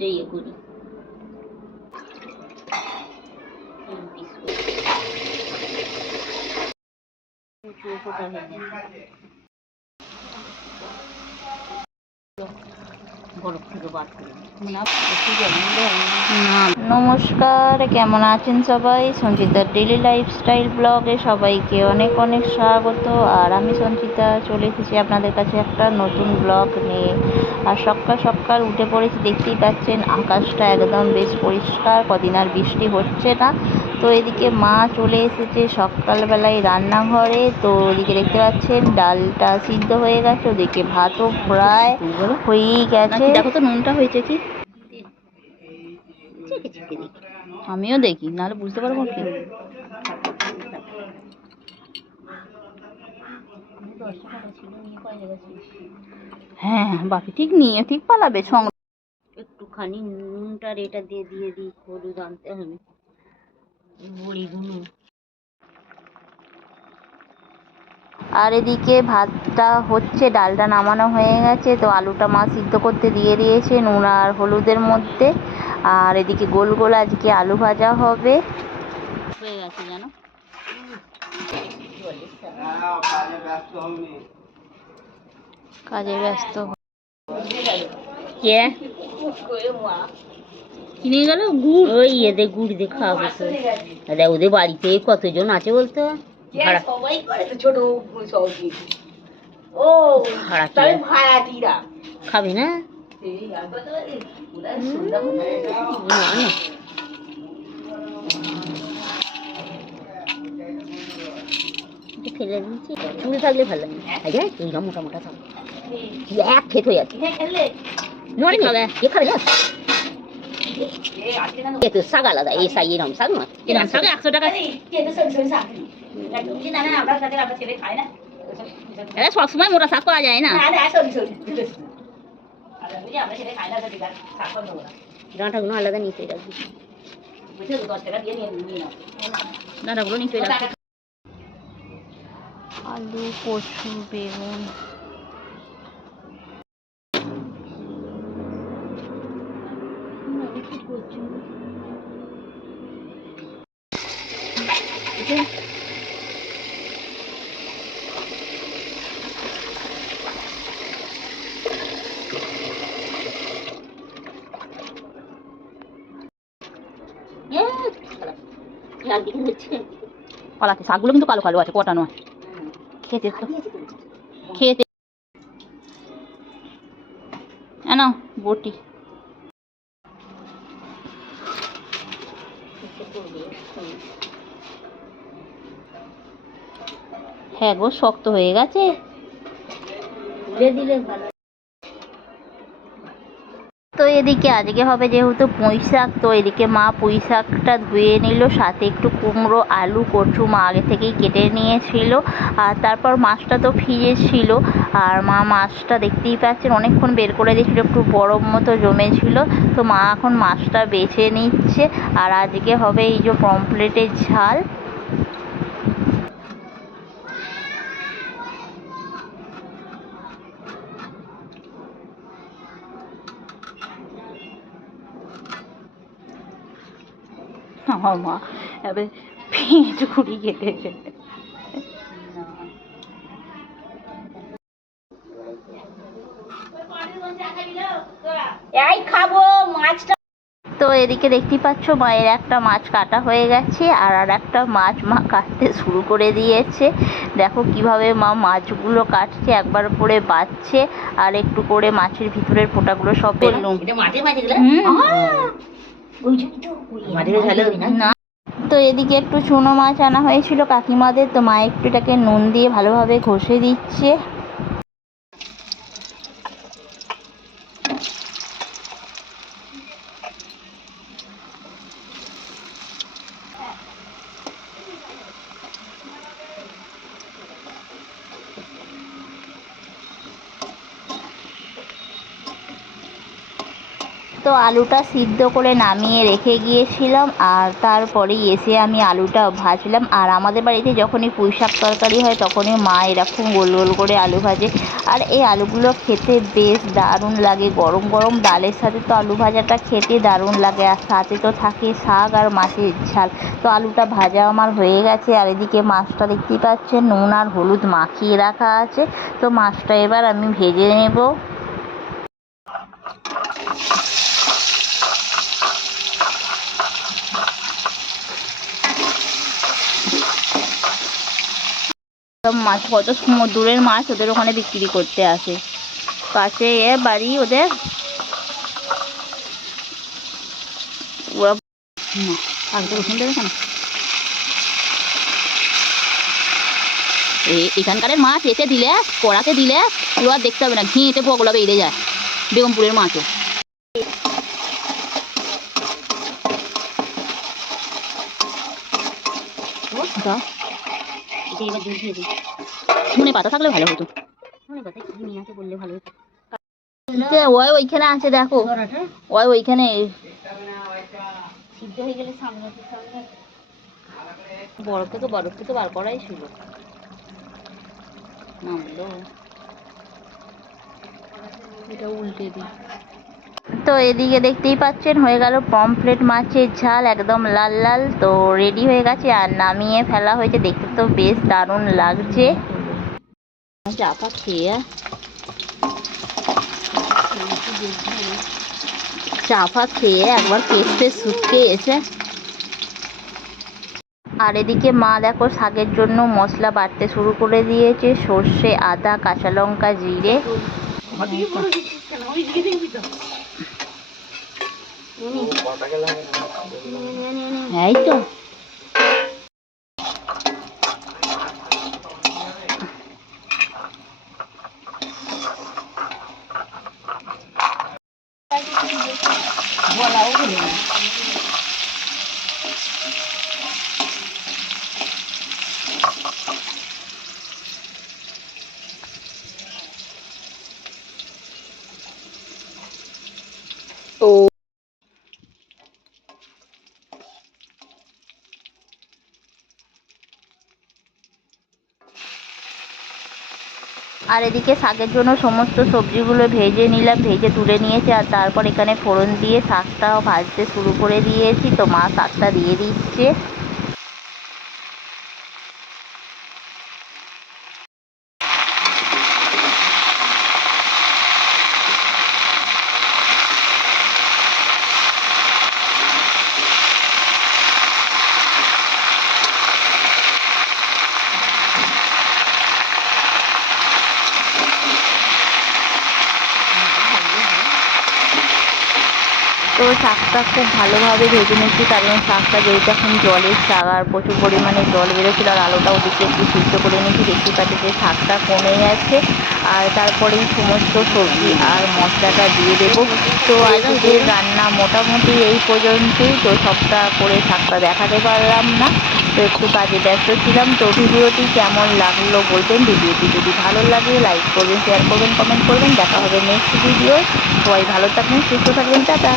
হচ্ছে ইয়ে করি। হয়ে নমস্কার, কেমন আছেন সবাই? সঞ্চিতার ডেলি লাইফস্টাইল ব্লগে সবাইকে অনেক অনেক স্বাগত। আর আমি সঞ্চিতা, চলে এসেছি আপনাদের কাছে একটা নতুন ব্লগ নিয়ে। আর সকাল সকাল উঠে পড়েছি দেখতেই পাচ্ছেন আকাশটা একদম বেশ পরিষ্কার কদিন আর বৃষ্টি হচ্ছে না। তো এদিকে মা চলে এসেছে সকালবেলায় রান্নাঘরে তো ওদিকে দেখতে পাচ্ছেন ডালটা সিদ্ধ হয়ে গেছে ওদিকে ভাতও প্রায় হয়েই গেছে। দেখো তো নুনটা হয়েছে কি? আমিও দেখি নাহলে বুঝতে পারব কি। দশটা টাকা ছিল নিয়ে কয় জায়গা ছিল হ্যাঁ বাকি ঠিক নিয়ে ঠিক পালাবে সঙ্গ একটুখানি নুনটার এটা দিয়ে দিয়ে দিই হলুদ আনতে হবে। বড়িগুলো আর এদিকে ভাতটা হচ্ছে ডালটা নামানো হয়ে গেছে তো আলুটা মা সিদ্ধ করতে দিয়ে দিয়েছে নুন আর হলুদের মধ্যে। আর এদিকে গোল গোল আজকে আলু ভাজা হবে। হয়ে গেছে জানো কাজে ব্যস্ত কে? কিনে গেল? গুড়। ওই এদের গুড় দিয়ে খাওয়াবো তো। ওদের বাড়িতে কতজন আছে বলতো? সবাই করে তো ছোট ও? ভাড়াটিরা। খাবে না? হয়ে ফেলে চুল থাকলে ভালো লাগে। আগে মোটা মোটা থাকবে এক খেত হয়ে খেললে? মরে খাবে কে খাবে না এ, এ তো শাক আলাদা এই শাক এরম শাক না এরম শাক একশো টাকা এ সবসময় মোটা শাক পাওয়া যায় না আছে। ডাঁটাগুলো আলাদা নিচে রাখবি। ডাঁটাগুলো নিচে রাখবি আলু কচু বেগুন হচ্ছে পালাতে শাকগুলো কিন্তু কালো কালো আছে কটা নয়। খেতে খেতে এ নাও বটি। হ্যাঁ গো শক্ত হয়ে গেছে। তুলে দিলে ভালো তো এদিকে আজকে হবে যেহেতু পুঁই শাক তো এদিকে মা পুঁই শাকটা ধুয়ে নিল, সাথে একটু কুমড়ো, আলু, কচু মা আগে থেকেই কেটে নিয়েছিল। আর তারপর মাছটা তো ফ্রিজে ছিল। আর মা মাছটা দেখতেই পাচ্ছেন, অনেকক্ষণ বের করে দিয়েছিল, একটু বরফ মতো জমেছিল। তো মা এখন মাছটা বেছে নিচ্ছে। আর আজকে হবে এই যে পমপ্লেটের ঝাল। আমার মা এবার কুড়ি কেটেছে এই খাব মাছটা। তো এদিকে দেখতেই পাচ্ছ মায়ের একটা মাছ কাটা হয়ে গেছে আর আর একটা মাছ মা কাটতে শুরু করে দিয়েছে। দেখো কীভাবে মা মাছগুলো কাটছে একবার করে বাচ্ছে আর একটু করে মাছের ভিতরের ফোঁটাগুলো সব বেরোলো মাঝে মাঝে না? তো এদিকে একটু চুনো মাছ আনা হয়েছিল। কাকিমাদের তো মা একটু এটাকে নুন দিয়ে ভালোভাবে ঘষে দিচ্ছে। তো আলুটা সিদ্ধ করে নামিয়ে রেখে গিয়েছিলাম আর তারপরেই এসে আমি আলুটা ভাজলাম। আর আমাদের বাড়িতে যখনই পুঁই শাক তরকারি হয় তখনই মা এরকম গোল গোল করে আলু ভাজে। আর এই আলুগুলো খেতে বেশ দারুণ লাগে। গরম গরম ডালের সাথে তো আলু ভাজাটা খেতে দারুণ লাগে। আর সাথে তো থাকে শাক আর মাছের ঝাল। তো আলুটা ভাজা আমার হয়ে গেছে। আর এদিকে মাছটা দেখতেই পাচ্ছেন, নুন আর হলুদ মাখিয়ে রাখা আছে। তো মাছটা এবার আমি ভেজে নেব। সব মাছ, কত দূরের মাছ ওদের ওখানে বিক্রি করতে আসে। পাশে এ বাড়ি ওদের। ওরা এখানকারের মাছ এতে দিলে, কড়াতে দিলে পুরো আর দেখতে হবে না ঘিঁটে পগলা বেড়ে যায়, বেগমপুরের মাছও। দাও এটা এবার জল দিয়ে দিই ধনে পাতা থাকলে ভালো হতো। মনে কথা কি নিয়ে বললে ভালো হতো। ওই ওইখানে আছে দেখো। ওই ওইখানে। সিদ্ধ হয়ে গেলে সামনে সামনে। বরফ থেকে বরফ থেকে বার করাই ছিল নামলো। এটা উল্টে দিই। তো এদিকে দেখতেই পাচ্ছেন হয়ে গেল পমফ্রেট মাছের ঝাল একদম লাল লাল। তো রেডি হয়ে গেছে আর নামিয়ে ফেলা হয়েছে। দেখতে তো বেশ দারুণ লাগছে। চাপা খেয়ে চাপা খেয়ে একবার পেটে শুকিয়ে এসে। আর এদিকে মা দেখো শাকের জন্য মশলা বাটতে শুরু করে দিয়েছে। সর্ষে আদা কাঁচা লঙ্কা জিরে। ওদিকে বড় দিচ্ছিস কেন ওইদিকে দেখবি তো এই তো বলাও বলে না আর এদিকে শাকের জন্য সমস্ত সবজিগুলো ভেজে নিলাম, ভেজে তুলে নিয়েছি আর তারপর এখানে ফোড়ন দিয়ে শাকটাও ভাজতে শুরু করে দিয়েছি। তো মা শাকটা দিয়ে দিচ্ছে। তো শাকটা খুব ভালোভাবে ভেজে নিচ্ছি কারণ শাকটা যেহেতু এখন জলের শাক আর প্রচুর পরিমাণে জল বেরোচ্ছিল আর আলুটা ওদিকে একটু সিদ্ধ করে নিয়েছি দেখতে পাচ্ছি যে শাকটা কমে গেছে। আর তারপরেই সমস্ত সবজি আর মশলাটা দিয়ে দেবো। তো আজকের রান্না মোটামুটি এই পর্যন্তই, তো সবটা করে শাকটা দেখাতে পারলাম না। তো একটু কাজে ব্যস্ত ছিলাম, তো ভিডিওটি কেমন লাগল বলবেন? ভিডিওটি যদি ভালো লাগে, লাইক করবেন শেয়ার করবেন কমেন্ট করবেন। দেখা হবে নেক্সট ভিডিও সবাই ভালো থাকবেন, সুস্থ থাকবেন, টাটা।